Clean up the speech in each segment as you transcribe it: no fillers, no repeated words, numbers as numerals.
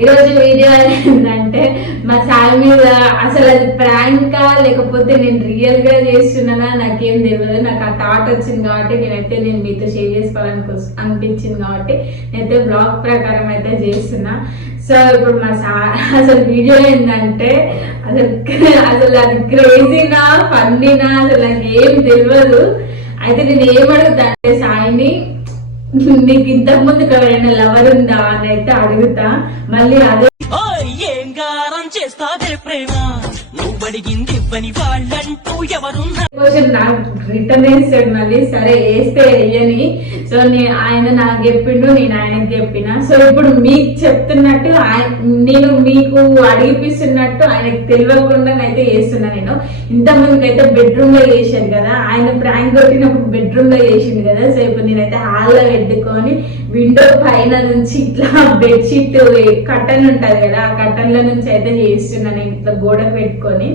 ఈరోజు వీడియో ఏంటంటే మా సాయి మీద అసలు అది ప్రాంకా లేకపోతే నేను రియల్ గా చేస్తున్నానా నాకేం తెలియదు. నాకు ఆ థాట్ వచ్చింది కాబట్టి నేను మీతో షేర్ చేసుకోవాలని అనిపించింది కాబట్టి నేనైతే బ్లాగ్ ప్రకారం అయితే చేస్తున్నా. సో ఇప్పుడు మా అసలు వీడియో ఏంటంటే అసలు అది క్రేజీనా ఫన్నీనా అసలు నాకు ఏం తెలియదు. అయితే నేను ఏమడుగుతా అంటే సాయిని నీకు ఇంతకు ముందు ఎవరైనా లవర్ ఉందా అని అయితే అడుగుతా. మళ్ళీ అదే ఏం గారం చేస్తాదే ప్రేమ నువ్వు అడిగింది ఇవ్వని వాళ్ళంటూ ఎవరున్నా క్వశ్చన్ నాకు రిటర్న్ వేస్తాడు మళ్ళీ. సరే వేస్తే వేయని. సో ఆయన నాకు చెప్పిండు, నేను ఆయనకు చెప్పిన. సో ఇప్పుడు మీకు చెప్తున్నట్టు నేను మీకు అడిగిపిస్తున్నట్టు ఆయనకు తెలియకుండా అయితే చేస్తున్నా. నేను ఇంతకుముందుకు అయితే బెడ్రూమ్ లో చేశాను కదా, ఆయన ప్రాంక్ కొట్టినప్పుడు బెడ్రూమ్ లో చేసిండు కదా. సో ఇప్పుడు నేనైతే హాల్లో పెట్టుకొని విండో పైన నుంచి ఇట్లా బెడ్షీట్ కట్టన్ ఉంటది కదా, ఆ కట్టన్ల నుంచి అయితే చేస్తున్నాను నేను ఇట్లా గోడకు పెట్టుకొని.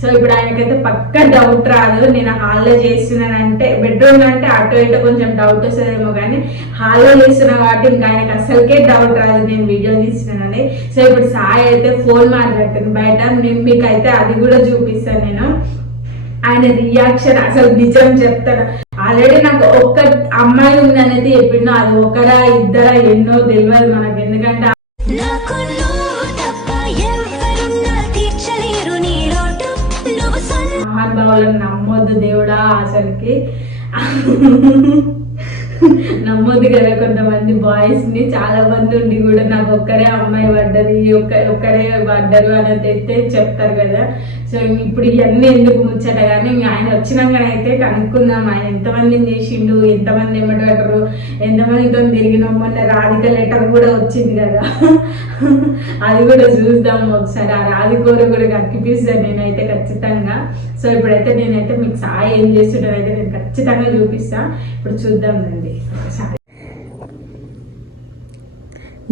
సో ఇప్పుడు ఆయనకైతే పక్క డౌట్ రాదు నేను హాల్లో చేస్తున్నానంటే. బెడ్రూమ్ అంటే అటు ఇటు కొంచెం డౌట్ వస్తుందేమో కానీ హాల్లో చేస్తున్నా కాబట్టి ఇంకా ఆయనకు అసలుకే డౌట్ రాదు నేను వీడియో తీస్తున్నానని. సో ఇప్పుడు సాయి అయితే ఫోన్ మాట్లాడుతుంది బయట. నేను మీకు అయితే అది కూడా చూపిస్తాను నేను. ఆయన రియాక్షన్ అసలు నిజం చెప్తాడు. ఆల్రెడీ నాకు ఒక్క అమ్మాయి ఉందనేది చెప్పిండు. అది ఒకరా ఇద్దరా ఎన్నో తెలియదు మనకు. ఎందుకంటే మహానుభావులను నమ్మొద్దు దేవుడా, అసలుకి నమ్మొద్దు కదా. కొంతమంది బాయ్స్ ని చాలా మంది ఉండి కూడా నాకు ఒక్కరే అమ్మాయి పడ్డది ఒక్కరే పడ్డరు అని అయితే చెప్తారు కదా. సో ఇప్పుడు ఇవన్నీ ఎందుకు ముచ్చట కానీ ఆయన వచ్చినాకనైతే కనుక్కుందాం ఆయన ఎంతమందిని చేసిండు, ఎంతమంది ఎమ్మటారు, ఎంతమందితో తిరిగినాం. మొన్న రాధిక లెటర్ కూడా వచ్చింది కదా, అది కూడా చూద్దాం ఒకసారి. ఆ రాధికోరు కూడా కక్కిపిస్తాను నేనైతే ఖచ్చితంగా. సో ఇప్పుడైతే నేనైతే మీకు సాయి ఏం చేస్తుంటారు అయితే నేను ఖచ్చితంగా చూపిస్తా. ఇప్పుడు చూద్దాం రండి.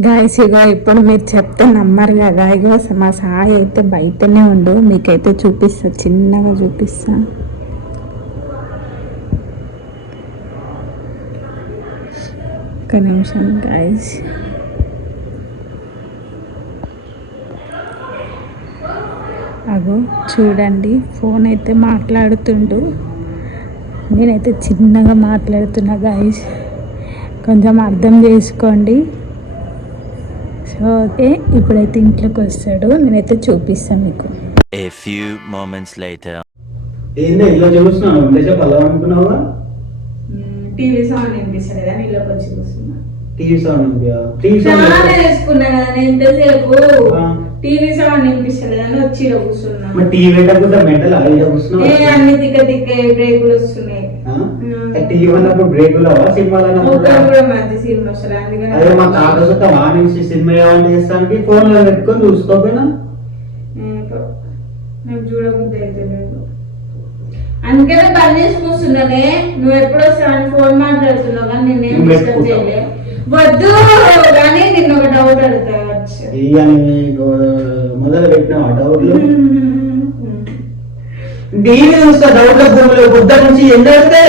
గాయస్ ఇగో ఇప్పుడు మీరు చెప్తే నమ్మరు కదా. ఇగో మా సాయి అయితే బయటనే ఉండు, మీకైతే చూపిస్తా, చిన్నగా చూపిస్తా. ఒక్క నిమిషం గాయస్. అగో చూడండి ఫోన్ అయితే మాట్లాడుతుండు, నేనైతే చిన్నగా మాట్లాడుతున్నా గాయస్, కొంచెం అర్థం చేసుకోండి. సో ఓకే ఇప్పుడైతే ఇంట్లోకి వస్తాడు, నేనైతే చూపిస్తాను మీకు. టీవీ సౌండ్ వినిపిస్తలేదా? నీళ్ళకి వచ్చి కూర్చున్నా. టీవీ సౌండ్ వేసుకున్నా కదా నేను ఎంతసేపు. టీవీ సౌండ్ వినిపిస్తలేదని వచ్చి కూర్చున్నా. అన్ని తిక్క తిక్క బ్రేకులు వస్తున్నాయి. టీవీ అన్నప్పుడు బ్రేకులు సినిమాలు కూడా మంచి సినిమా వస్తుంది. అందుకని మా తాత వాణించి సినిమా ఏమని చేస్తానికి ఫోన్ లో పెట్టుకొని చూసుకోపోయినా నాకు చూడబుద్ధి అయితే లేదు. అందుకనే బంద్ చేసి కూర్చున్నానే. నువ్వు ఎప్పుడు వస్తావని ఫోన్ మాట్లాడుతున్నావు కానీ నేనేం డిస్టర్బ్ చేయలే. వద్దు కానీ నిన్న ఒక డౌట్ అడుగుతా మొదలు పెట్టినావా డౌట్లు? టీవీ చూస్తా డౌట్ల భూమిలో బుద్ధ నుంచి ఎందడితే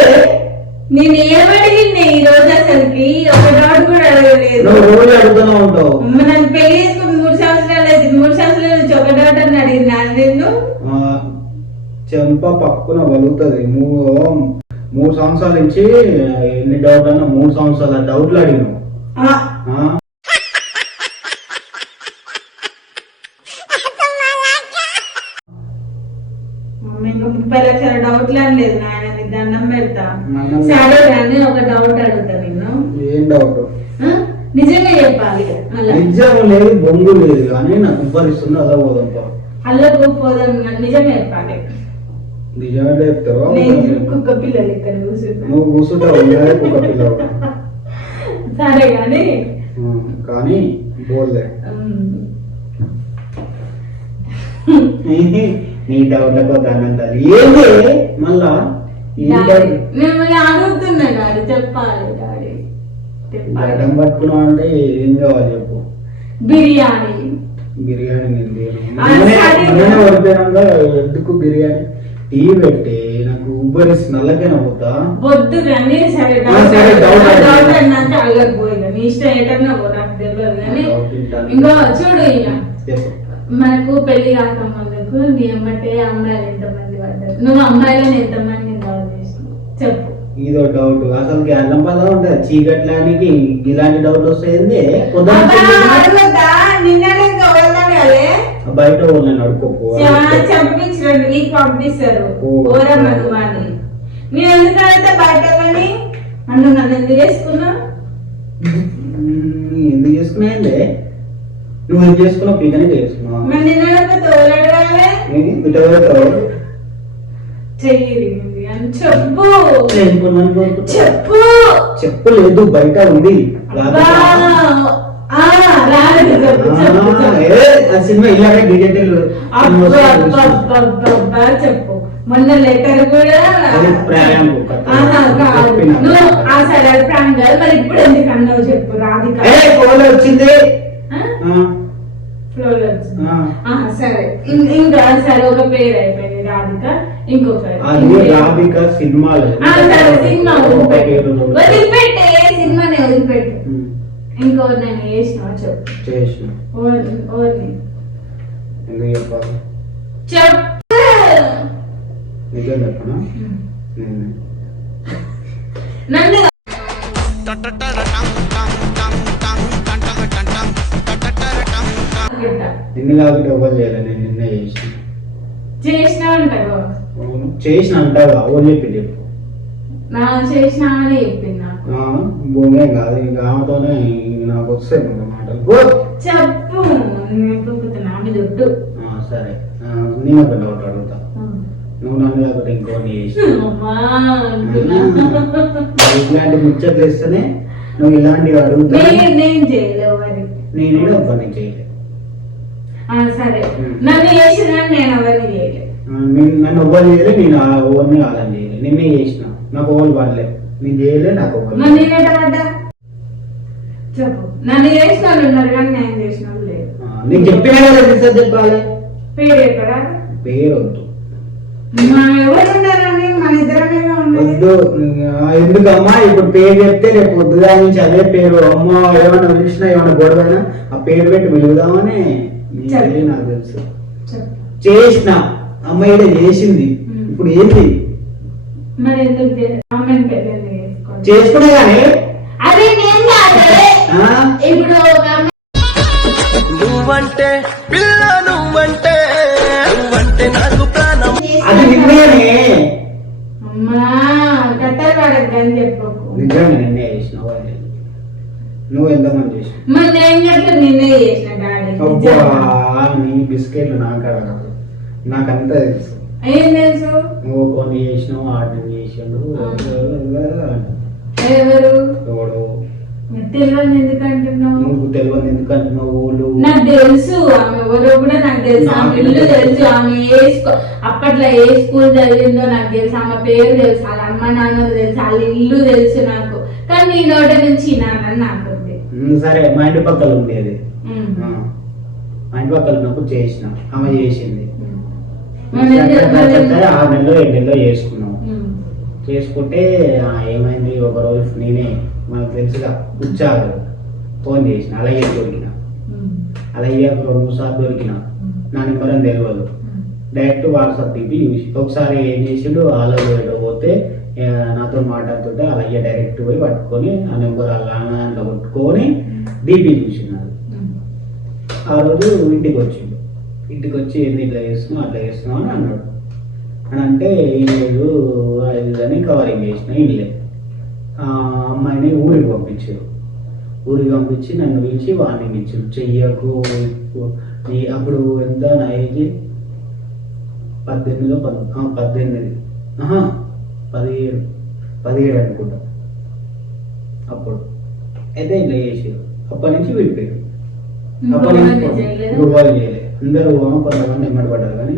నేను ఏమడిగింది ఈ రోజు అసలుకి ఒక డౌట్ కూడా అడగలేదు. రోజు అడుగుతూనే ఉంటావు. నన్ను పెళ్లి చేసుకుని 3 సంవత్సరాలు అయితే 3 సంవత్సరాల నుంచి ఒక డౌట్ అని అడిగింది నేను. చెంప పక్కున వలుగుతుంది. 3 సంవత్సరాల నుంచి ఎన్ని డౌట్ అన్నా 3 సంవత్సరాల డౌట్లు అడిగినావు. 30 లక్షల డౌట్లు అని లేదు నాయన, నీకు దండం పెడతా. సరే కానీ ఒక డౌట్ అడుగుతా నిన్ను. ఏం డౌట్? నిజంగా చెప్పాలి. నిజం లేదు బొంగు లేదు కానీ నాకు ఉబ్బరిస్తుంది. అలా పోదాం అల్లకు పోదాం. నిజంగా చెప్పాలి. నిజమే చెప్తారు. కుక్క పిల్లలు ఇక్కడ కూర్చుంటా. నువ్వు కూర్చుంటావు కుక్క పిల్లలు. సరే కానీ కానీ బోల్దే నీ డౌట్లకు దానంటారు ఏంటి మళ్ళా మిమ్మల్ని అడుగుతున్నా డాడీ చెప్పాలి. డాడీ గడ్డం పట్టుకున్నావు అంటే ఏం కావాలి చెప్పు. బిర్యానీ నేను ఓడిపోయినాక ఎందుకు బిర్యానీ టీ పెట్టి నాకు ఉబ్బ నల్లకే నవ్వుతా వద్దు కానీ సరే సరే, doubt డౌట్ అన్నాక అల్లకపోయినా నీ ఇష్టం ఎటన్నా పో నాకు తెలియదు కానీ ఇంకో చూడు ఇక మనకు పెళ్లి కాకముందుకు నీ అమ్మటే అమ్మాయిలు ఎంతమంది పడ్డారు నువ్వు అమ్మాయిలను ఎంతమంది లవ్ చేసినావు చెప్పు ఇదో డౌట్ అసలు అల్లం పదా ఉంటది చీకట్లానికి ఇలాంటి డౌట్ వస్తాయింది బయట వాళ్ళని అడుకోపో చంపించండి నీకు పంపిస్తారు ఓరమ్మను వాడిని నేను ఎందుకంటే బయట నన్ను ఎందుకు చేసుకున్నా ఎందుకు చేసుకున్నాయండి నువ్వు ఎందుకు చేసుకున్నావు పీకనే చేసుకున్నావు మరి నిన్న తోలాడు చెయ్యి చెప్పు చెప్పు చెప్పు లేదు బయట ఉంది సినిమా ఇలాగే డిజిటల్ చెప్పు మొన్న లెటర్ కూడా సరే ప్రాంక్ కాదు మరి ఇప్పుడు ఎందుకు అన్నావు చెప్పు రాధిక వచ్చింది సరే ఇంకా సరే ఒక పేరు అయిపోయింది రాధిక ఇంకొకటి రాధిక సినిమాలు సరే సినిమా వదిలిపెట్టే సినిమానే వదిలిపెట్టు ఇంకో నేను చేసినా చెప్పు చేసిన ఓర్ని ఎందుకు చెప్పాలి చెప్పు నిజం చెప్పనా నన్ను నిన్ను కాబట్టి ఎవరు చేయలే నేను నిన్నే చేసిన చేసినా అంటారు చేసిన అంటావా ఎవరు చెప్పి చెప్పు నా చేసినా అని చెప్పింది నాకు భూమే కాదు ఇంకా ఆమెతోనే నాకు వస్తాయి మాటలు చెప్పు నా మీద ఒట్టు సరే నేను ఒక డౌట్ అడుగుతా నువ్వు నన్ను లేకపోతే ఇంకోటి చేసి ఇలాంటి ముచ్చట్లు ఇస్తేనే నువ్వు ఇలాంటివి అడుగుతా నేను చేయలేవు మరి నేను ఒక్కరిని చేయలేదు సరే నన్ను చేసిన నేను ఎవరిని చేయలేదు నన్ను ఎవ్వరు చేయలే నేను ఎవరిని వాళ్ళని చేయలేదు నిన్నే చేసిన నాకు ఎవరు పడలేదు నేను చేయలే నాకు నేనేటా చెప్పు నన్ను చేసిన వాళ్ళు ఉన్నారు కానీ నేను చేసిన వాళ్ళు లేదు నేను చెప్పినా కదా రిసర్చ్ చెప్పాలి పేరు ఎక్కడ పేరు వద్దు ఎవరు ఉన్నారని మన ఇద్దరమే వద్దు ఎందుకమ్మా ఇప్పుడు పేరు చెప్తే రేపు పొద్దుగా నుంచి అదే పేరు అమ్మ ఏమన్నా పిలిచినా ఏమన్నా గొడవైనా ఆ పేరు పెట్టి పిలుగుదామని నాకు తెలుసు చేసిన అమ్మాయి చేసింది ఇప్పుడు ఏంది మరి ఎందుకు చేసుకునే కానీ అదే నేను ఇప్పుడు నువ్వంటే పిల్ల నువ్వంటే నాకు ప్రాణం అది నిన్నేనే అమ్మా కట్టలు పడద్దని చెప్పకు నిజంగా నిన్నే చేసినావు నువ్వు ఎంతమంది చేసినావు మరి నేను ఎట్లా నిన్నే చేసిన డాడీ నీ బిస్కెట్లు నాకు నాకంతా తెలుసు ఏం తెలుసు నువ్వు కొన్ని చేసినావు ఆర్డర్ చేసాడు ఎవరు ఎవడు తెలియదు ఎందుకంటున్నావు నువ్వు తెలియదు ఎందుకంటున్నావు నాకు తెలుసు ఆమె ఎవరో కూడా నాకు తెలుసు ఆమె ఇల్లు తెలుసు ఆమె అప్పట్లో ఏ స్కూల్ చదివిందో నాకు తెలుసు ఆమె పేరు తెలుసు వాళ్ళ అమ్మ నాన్నలు తెలుసు వాళ్ళ ఇల్లు తెలుసు నాకు కానీ నీ నోట నుంచి నాన్న నాకు సరే మా ఇంటి పక్కన ఉండేది మా ఇంటి పక్కన ఉన్నప్పుడు చేసిన ఆమె చేసింది 6 నెలలో 7 నెలలో చేసుకున్నాం చేసుకుంటే ఏమైంది ఒక రోజు నేనే మనకు తెలుసుగా ఉచ్చారు ఫోన్ చేసిన అలాగే దొరికిన అలాగే 2 సార్లు దొరికిన నా నెంబర్ అని తెలియదు డైరెక్ట్ వాట్సాప్ తీపి చూసి ఒకసారి ఏం చేసిండు ఆలో పోతే నాతో మాట్లాడుతుంటే అలాగే డైరెక్ట్ పోయి పట్టుకొని ఆ నెంబర్ అలా దాంట్లో కొట్టుకొని డీపీ చూసినాడు ఆ రోజు ఇంటికి వచ్చిండు ఇంటికి వచ్చి ఏంది ఇట్లా చేస్తున్నావు అట్లా చేస్తున్నావు అని అన్నాడు అని అంటే ఏం లేదు అది అని కవరింగ్ చేసిన ఇల్లే అమ్మాయిని ఊరికి పంపించారు ఊరికి పంపించి నన్ను పిలిచి వార్నింగ్ ఇచ్చారు చెయ్యకు అప్పుడు ఎంత నా ఏజ్ 18 17 అనుకుంటా అప్పుడు అయితే ఇట్లా చేసారు అప్పటి నుంచి విడిపోయారు అప్పటి నుంచి గోవాలు చేయలేదు అందరూ కొంతమంది ఎమ్మడి పడ్డారు కానీ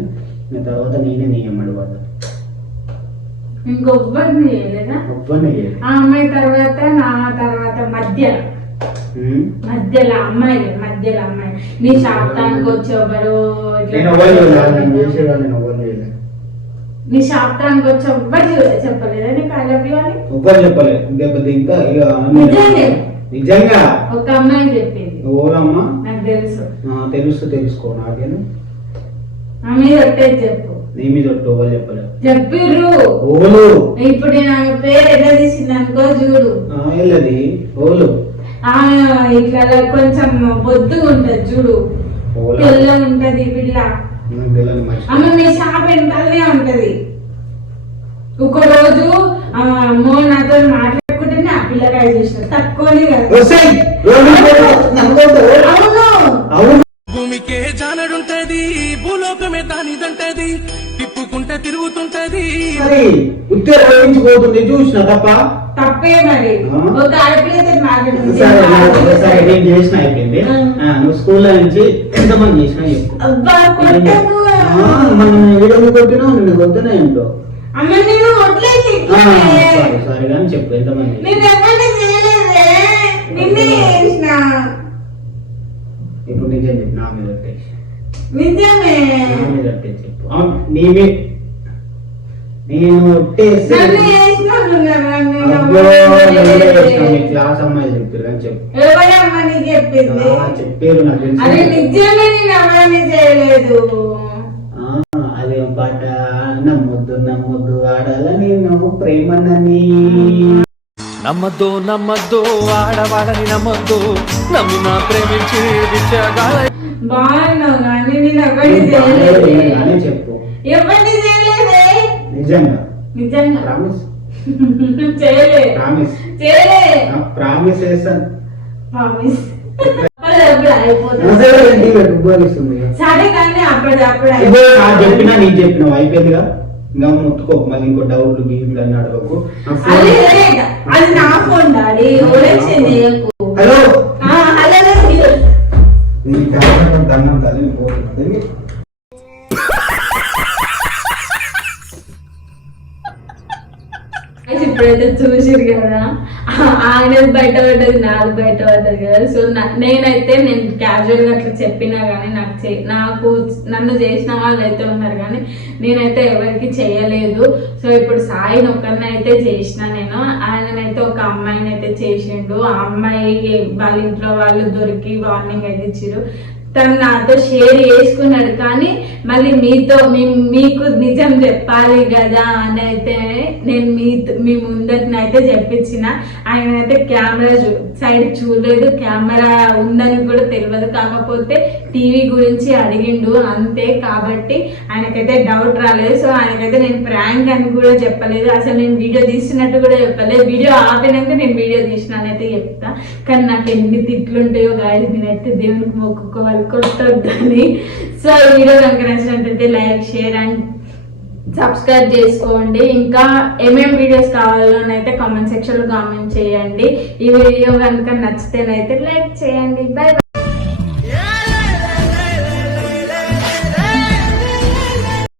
నేను తర్వాత నీ ఎమ్మడి పడ్డా ఇంకొవ్వరిని చేయలేదా ఆ అమ్మాయి తర్వాత నా తర్వాత మధ్యలో అమ్మాయి నీ శాతానికి వచ్చేవారు నీ శాప్తానికి వచ్చి ఎవ్వరు చెప్పలేదా నీకు ఐ లవ్ యూ అని? ఎవ్వరు చెప్పలేదు. లేకపోతే ఇంకా ఇక నిజంగా? నిజంగా ఒక అమ్మాయి చెప్పింది. ఓరమ్మా? నాకు తెలుసు. తెలుసుకో నాకేను. ఆమె ఒట్టేది చెప్పు. నీ మీద ఒట్టు ఎవరు చెప్పలేదు. చెప్పిర్రు. ఓలు ఇప్పుడు ఆమె పేరు ఎట్లా తీసింది అనుకో చూడు. వెళ్ళది ఓలు ఇట్లా కొంచెం బొద్దుగా ఉంటది చూడు, తెల్ల ఉంటది పిల్ల. ఆమె మీ షాప్ వెనకాలనే ఉంటది. ఒక రోజు అమ్మో నాతో మాట్లాడుకుంటేనే ఆ పిల్లకాయ చేసిన తక్కువనే కదా. అవును. భూమికే జానడుంటది, భూలోకమే దానిదంటది, తిప్పుకుంటే తిరుగుతుంటది. ఉత్తేజించిపోతుంది చూసిన తప్ప తప్పే మరి. ఒక ఆడపిల్లతో మాట్లాడుతుంది. నేను చేసిన అయిపోయింది. నువ్వు స్కూల్లో నుంచి ఎంతమంది చేసినా చెప్పు. మనం ఏడు కొట్టినా నిన్ను కొట్టినా ఏంటో. అమ్మ నేను వడ్లేసి సారీ కానీ చెప్పు ఎంతమంది. నేను ఎవరిని చేయలేదే, నిన్నే చేసిన. ఇప్పుడు నిజం చెప్పు. నా మీద ఒట్టేసి. నిజమే. నా మీద ఒట్టేసి చెప్పు. నేను ఒట్టేసి క్లాస్ అమ్మాయి చెప్పారు కానీ చెప్పు. ఎవరమ్మని చెప్పింది? చెప్పారు నాకు తెలుసు. అదే నిజమే, నేను ఎవరిని చేయలేదు. అదే పాట నమ్మొద్దు ఆడాలని నువ్వు ప్రేమనని. నమ్మద్దు ఆడవాడని నమ్మద్దు, నమ్మినా ప్రేమించి బాగున్నావు కానీ నేను ఎవరిని చేయలేదు. చెప్పు ఎవరిని చేయలేదే. నిజంగా ప్రామిస్ చేయలే. ప్రామిస్ చేస్తాను. ప్రామిస్ సరే కానీ అప్పుడు చెప్పినా నీకు చెప్పినావు అయిపోయిందిగా. ఇంకా ముట్టుకో మళ్ళీ ఇంకో డౌట్లు గీట్లు అని అడగకు. అది నా ఫోన్ డాడీ. హలో దండం తల్లి పోతున్నది. ఇప్పుడైతే చూసిరు కదా, ఆయన బయట పడ్డది, నాది బయట పడ్డది కదా. సో నేను క్యాజువల్ గా అట్లా చెప్పినా గానీ నాకు నన్ను చేసిన వాళ్ళు అయితే ఉన్నారు కానీ నేనైతే ఎవరికి చేయలేదు. సో ఇప్పుడు సాయిని ఒక్కరినైతే చేసిన నేను. ఆయననైతే ఒక అమ్మాయిని అయితే చేసిండు. ఆ అమ్మాయి వాళ్ళ ఇంట్లో వాళ్ళు దొరికి వార్నింగ్ అయితే ఇచ్చిరు. తను నాతో షేర్ చేసుకున్నాడు కానీ మళ్ళీ మీకు నిజం చెప్పాలి కదా అని అయితే నేను మీ ముందటినైతే చెప్పించిన. ఆయనైతే కెమెరా సైడ్ చూడలేదు, కెమెరా ఉందని కూడా తెలియదు. కాకపోతే టీవీ గురించి అడిగిండు అంతే. కాబట్టి ఆయనకైతే డౌట్ రాలేదు. సో ఆయనకైతే నేను ప్రాంక్ అని కూడా చెప్పలేదు, అసలు నేను వీడియో తీసినట్టు కూడా చెప్పలేదు. వీడియో ఆపినాక నేను వీడియో తీసినానైతే చెప్తా. కానీ నాకు ఎన్ని తిట్లుంటాయో గాయస్, నేనైతే దేవునికి మొక్కుకోవాలి కొట్టొద్దని. సో ఈ వీడియో కనుక నచ్చినట్లయితే లైక్, షేర్ అండ్ సబ్స్క్రైబ్ చేసుకోండి. ఇంకా ఏమేమి వీడియోస్ కావాలోనైతే కామెంట్ సెక్షన్ లో కామెంట్ చేయండి. ఈ వీడియో కనుక నచ్చితేనైతే లైక్ చేయండి. బై.